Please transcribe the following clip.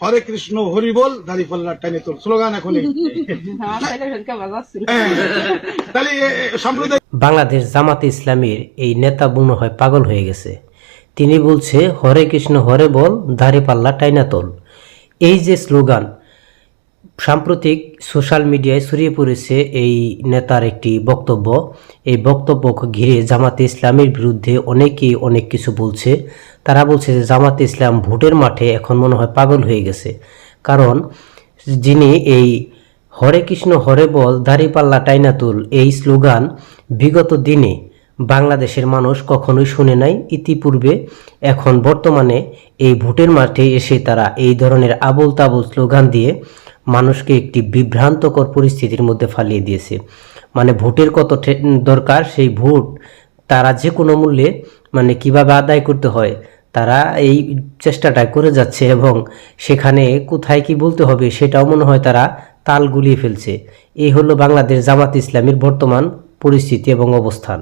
হরে কৃষ্ণ হরি বল দাঁড়িপাল্লা টানে তোর স্লোগান এখন তাহলে সাম্প্রদায়িক বাংলাদেশ জামাতে ইসলামীর এই নেতা মনে হয় পাগল হয়ে গেছে। তিনি বলছে হরে কৃষ্ণ হরে বল দাঁড়িপাল্লা টাইনা তোল। এই যে স্লোগান সাম্প্রতিক সোশ্যাল মিডিয়ায় ছড়িয়ে পড়েছে এই নেতার একটি বক্তব্য। এই বক্তব্য ঘিরে জামাতে ইসলামের বিরুদ্ধে অনেকেই অনেক কিছু বলছে। তারা বলছে যে জামাতে ইসলাম ভোটের মাঠে এখন মনে হয় পাগল হয়ে গেছে, কারণ যিনি এই হরে কৃষ্ণ হরে বল দাঁড়িপাল্লা টাইনা তুল এই স্লোগান বিগত দিনে বাংলাদেশের মানুষ কখনোই শুনে নাই ইতিপূর্বে। এখন বর্তমানে এই ভোটের মাঠে এসে তারা এই ধরনের আবোল তাবোল স্লোগান দিয়ে মানুষকে একটি বিভ্রান্তকর পরিস্থিতির মধ্যে ফালিয়ে দিয়েছে। মানে ভোটের কত দরকার, সেই ভোট তারা যে কোনো মূল্যে মানে কিভাবে আদায় করতে হয় তারা এই চেষ্টাটা করে যাচ্ছে, এবং সেখানে কোথায় কি বলতে হবে সেটাও মনে হয় তারা তাল গুলিয়ে ফেলছে। এই হলো বাংলাদেশ জামাত ইসলামীর বর্তমান পরিস্থিতি এবং অবস্থান।